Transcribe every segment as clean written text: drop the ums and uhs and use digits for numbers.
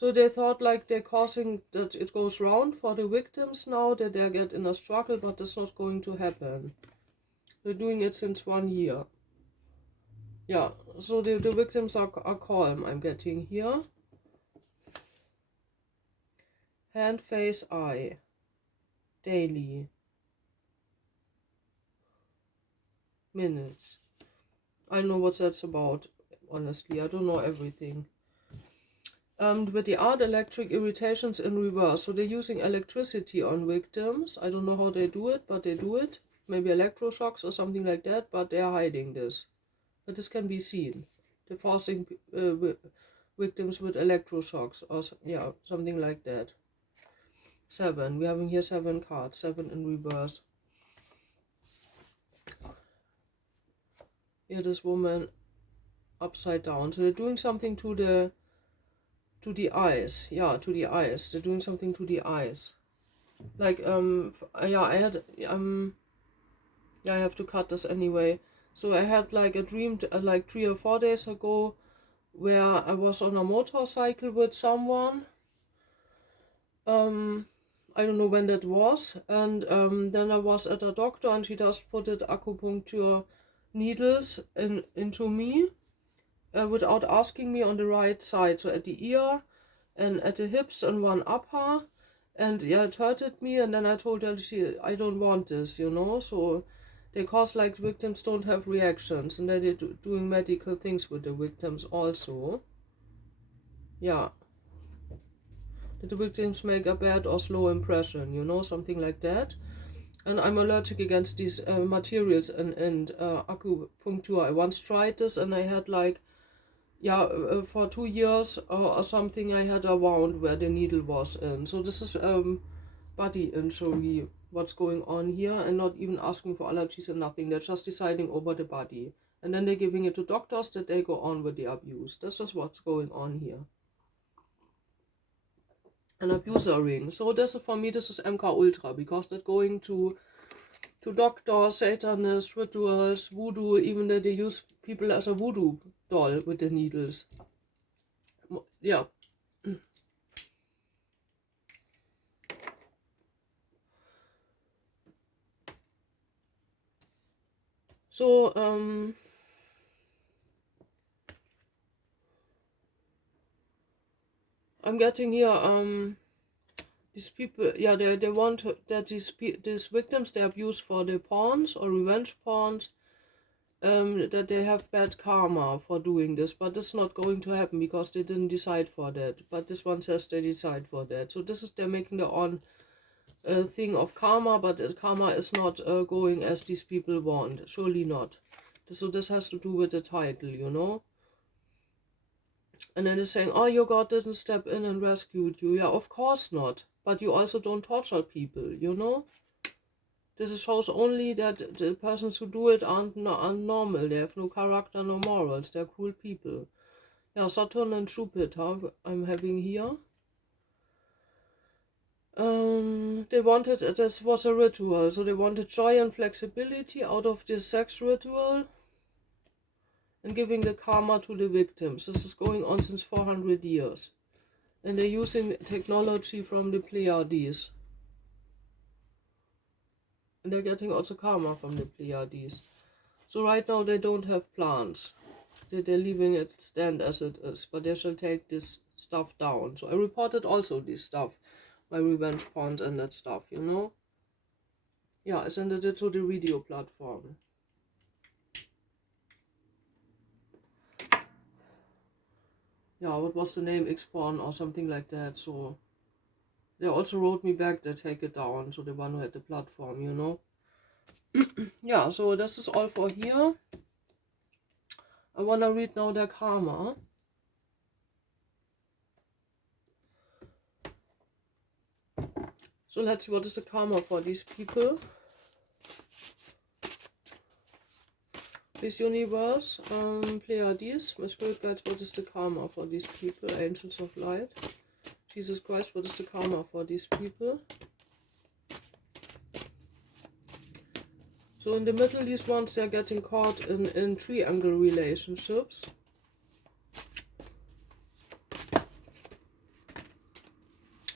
So they thought like they're causing that it goes round for the victims now, that they get in a struggle, but that's not going to happen. They're doing it since 1 year. Yeah, so the victims are calm, I'm getting here. Hand, face, eye. Daily. Minutes. I don't know what that's about, honestly. I don't know everything. With the art, electric irritations in reverse. So they're using electricity on victims. I don't know how they do it, but they do it. Maybe electroshocks or something like that, but they're hiding this. But this can be seen. They're forcing victims with electroshocks or yeah, something like that. 7. We're having here 7 cards. 7 in reverse. Here this woman upside down. So they're doing something to the eyes. Yeah, to the eyes. They're doing something to the eyes. Like yeah, I had yeah, I have to cut this anyway. So I had like a dream like 3 or 4 days ago where I was on a motorcycle with someone. I don't know when that was, and then I was at a doctor and she just put it acupuncture needles into me without asking me, on the right side, so at the ear and at the hips and one upper, and yeah, it hurted me, and then I told her I don't want this, you know. So they cause like victims don't have reactions, and they're doing medical things with the victims also. Yeah, that the victims make a bad or slow impression, you know, something like that. And I'm allergic against these materials and acupuncture. I once tried this and I had like, yeah, for 2 years or something, I had a wound where the needle was in. So this is body injury, what's going on here, and not even asking for allergies and nothing. They're just deciding over the body. And then they're giving it to doctors that they go on with the abuse. This is what's going on here. An abuser ring. So this is, for me, this is MK Ultra, because they're going to doctors, satanists, rituals, voodoo, even that they use people as a voodoo doll with the needles. Yeah. So, I'm getting here, these people, yeah, they want that these victims they abuse for the pawns or revenge pawns, that they have bad karma for doing this, but this is not going to happen because they didn't decide for that. But this one says they decide for that. So this is, they're making their own thing of karma, but karma is not going as these people want. Surely not. So this has to do with the title, you know. And then they're saying, oh, your God didn't step in and rescued you. Yeah, of course not. But you also don't torture people, you know. This shows only that the persons who do it aren't normal. They have no character, no morals. They're cruel people. Yeah, Saturn and Jupiter I'm having here. They wanted, this was a ritual, so they wanted joy and flexibility out of this sex ritual and giving the karma to the victims. This is going on since 400 years. And they're using technology from the Pleiades. And they're getting also karma from the Pleiades. So right now they don't have plans. They're leaving it stand as it is, but they shall take this stuff down. So I reported also this stuff, my revenge pawns and that stuff, you know. Yeah, I sent it to the video platform. Yeah, what was the name? X-Pawn or something like that. So they also wrote me back, they take it down. So the one who had the platform, you know. Yeah, so this is all for here. I wanna read now their karma. So let's see, what is the karma for these people? This universe, Pleiades, my spirit guides, what is the karma for these people? Angels of light. Jesus Christ, what is the karma for these people? So in the middle, these ones, they're getting caught in triangle relationships.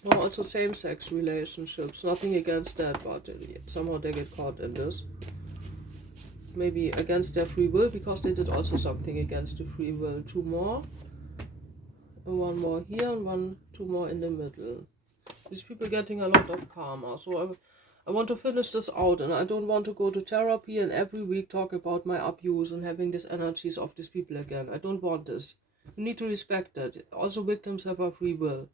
Or also same-sex relationships. Nothing against that, but somehow they get caught in this. Maybe against their free will, because they did also something against the free will. 2 more. And 1 more here, and 2 more in the middle. These people getting a lot of karma. So I want to finish this out, and I don't want to go to therapy and every week talk about my abuse and having these energies of these people again. I don't want this. You need to respect that. Also, victims have a free will.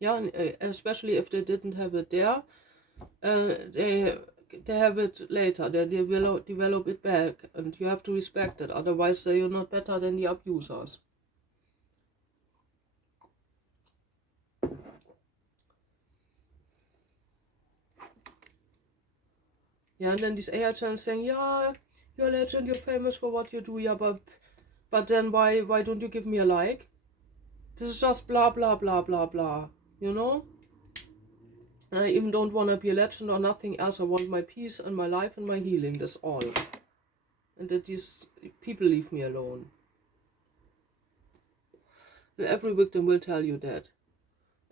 Yeah, and, especially if they didn't have it there, they have it later. They develop it back, and you have to respect it. Otherwise, you're not better than the abusers. Yeah, and then these AI channels saying, yeah, you're a legend, you're famous for what you do, yeah, but then why don't you give me a like? This is just blah blah blah blah blah, you know? I even don't want to be a legend or nothing else. I want my peace and my life and my healing, that's all. And that these people leave me alone. And every victim will tell you that.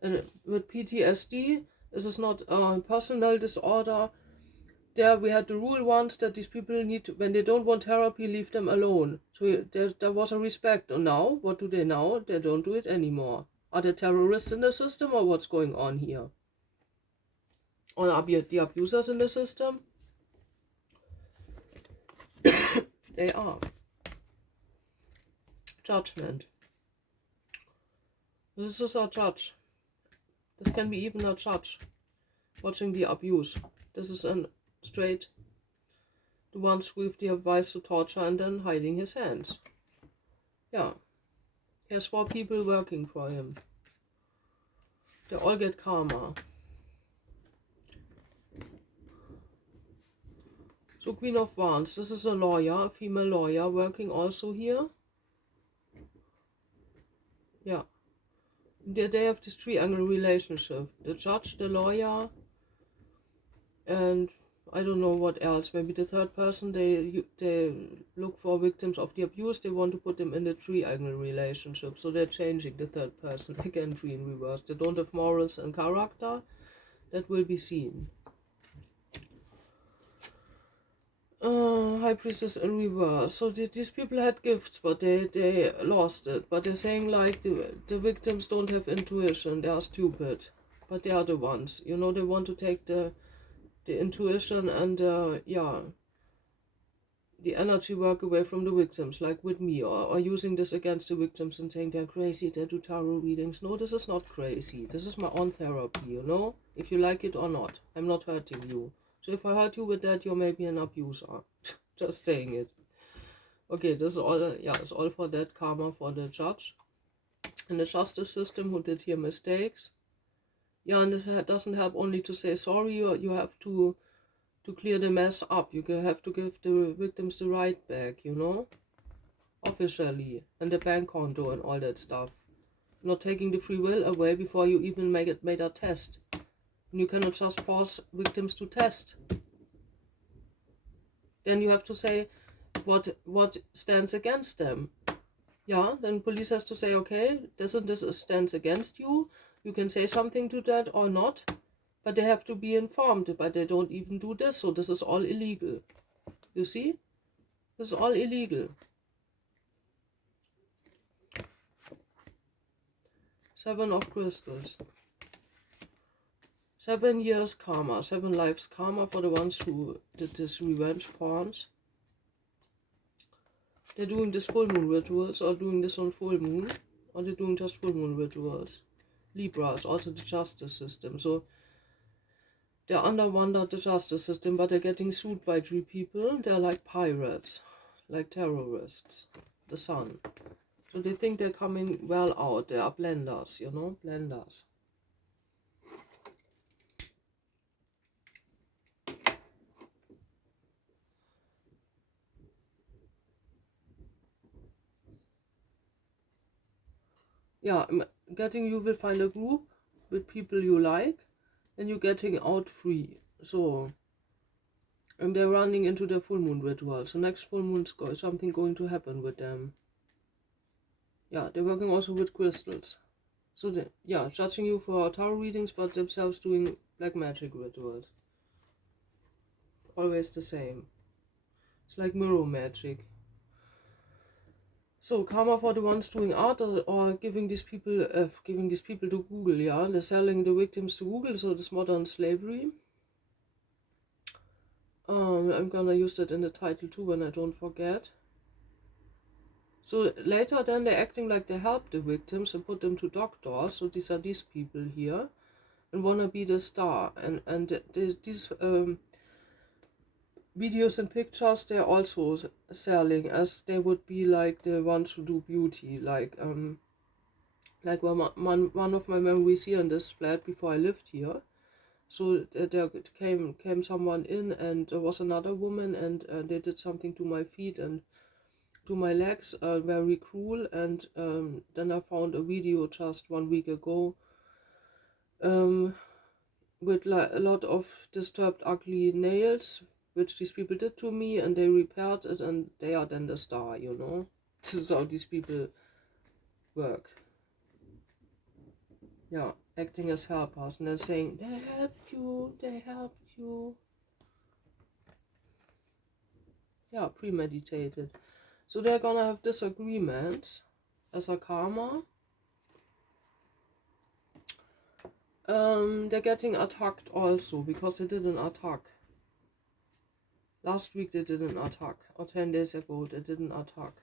And with PTSD, this is not a personal disorder. There we had the rule once that these people need to, when they don't want therapy, leave them alone. So there was a respect. And now, what do they now? They don't do it anymore. Are there terrorists in the system, or what's going on here? Or are the abusers in the system? They are. Judgment. This is a judge. This can be even a judge watching the abuse. This is a straight, the ones with the advice to torture and then hiding his hands. Yeah. He has 4 people working for him. They all get karma. So Queen of Wands, this is a lawyer, a female lawyer, working also here. Yeah. They have this triangle relationship. The judge, the lawyer, and I don't know what else. Maybe the third person, they look for victims of the abuse. They want to put them in the triangle relationship. So they're changing the third person again, tree in reverse. They don't have morals and character. That will be seen. High Priestess in reverse. So these people had gifts, but they lost it. But they're saying like the victims don't have intuition. They are stupid. But they are the ones. You know, they want to take the intuition and yeah, the energy work away from the victims, like with me, or using this against the victims and saying they're crazy, they do tarot readings. No, this is not crazy. This is my own therapy, you know? If you like it or not. I'm not hurting you. So if I hurt you with that, you're maybe an abuser. Just saying it. Okay, this is all, yeah, it's all for that karma for the judge. And the justice system who did here mistakes. Yeah, and this doesn't help only to say sorry, you have to clear the mess up. You have to give the victims the right back, you know? Officially. And the bank konto and all that stuff. Not taking the free will away before you even made a test. And you cannot just force victims to test. Then you have to say what stands against them. Yeah, then police has to say, okay, this stands against you. You can say something to that or not. But they have to be informed, but they don't even do this, so this is all illegal. You see? This is all illegal. 7 of crystals. 7 years karma, 7 lives karma for the ones who did this revenge pawns. They're doing this full moon rituals, or doing this on full moon, or they're doing just full moon rituals. Libra is also the justice system, so they're under the justice system, but they're getting sued by 3 people. They're like pirates, like terrorists. The sun. So they think they're coming well out. They are blenders, you know, blenders. Yeah, you will find a group with people you like, and you're getting out free. So, and they're running into the full moon ritual. So next full moon something going to happen with them. Yeah, they're working also with crystals. So yeah, judging you for tarot readings, but themselves doing black magic rituals. Always the same. It's like mirror magic. So karma for the ones doing art, or giving these people to Google. Yeah, they're selling the victims to Google. So this modern slavery. I'm gonna use that in the title too when I don't forget. So later then they're acting like they help the victims and put them to doctors. So these are these people here, and wanna be the star. And these videos and pictures they're also selling, as they would be like the ones who do beauty. Like one of my memories here in this flat before I lived here. So there came someone in, and there was another woman, and they did something to my feet and to my legs, very cruel. And then I found a video just 1 week ago with a lot of disturbed ugly nails, which these people did to me, and they repaired it, and they are then the star, you know. This is how these people work. Yeah, acting as helpers, and then saying, they helped you. Yeah, premeditated. So they're gonna have disagreements as a karma. They're getting attacked also, because they did an attack. Last week they did an attack, or 10 days ago they did an attack.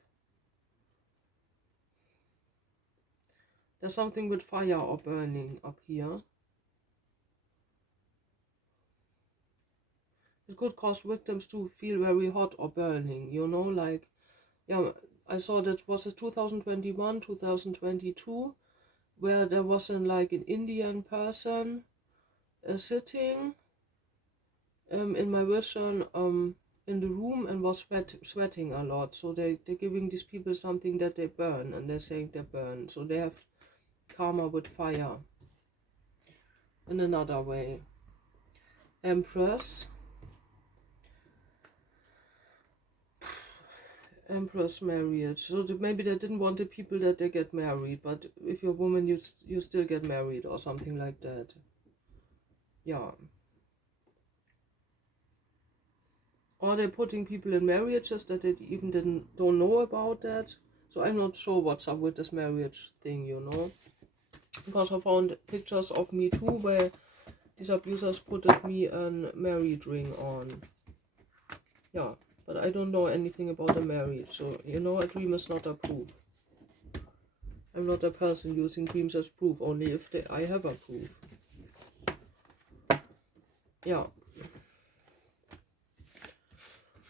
There's something with fire or burning up here. It could cause victims to feel very hot or burning, you know, like, yeah, I saw that was it 2021, 2022, where there was an Indian person sitting in my vision in the room, and was sweating a lot. So they're giving these people something that they burn, and they're saying they burn. So they have karma with fire in another way. Empress marriage. So maybe they didn't want the people that they get married, but if you're a woman, you still get married or something like that. Yeah. Or they're putting people in marriages that they even don't know about that. So I'm not sure what's up with this marriage thing, you know. Because I found pictures of me too, where these abusers put me a married ring on. Yeah, but I don't know anything about a marriage. So, you know, a dream is not a proof. I'm not a person using dreams as proof, only if I have a proof. Yeah.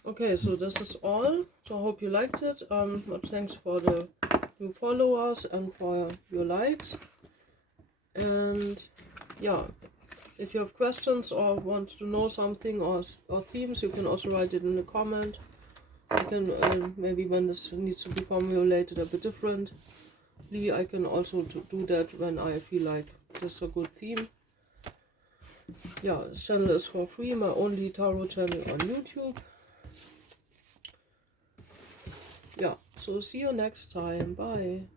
Okay, so this is all. So I hope you liked it. Much thanks for the new followers and for your likes. And yeah, if you have questions or want to know something or themes, you can also write it in the comment. I can maybe when this needs to be formulated a bit differently, I can also do that when I feel like this is a good theme. Yeah, this channel is for free, my only tarot channel on YouTube. Yeah, so see you next time. Bye.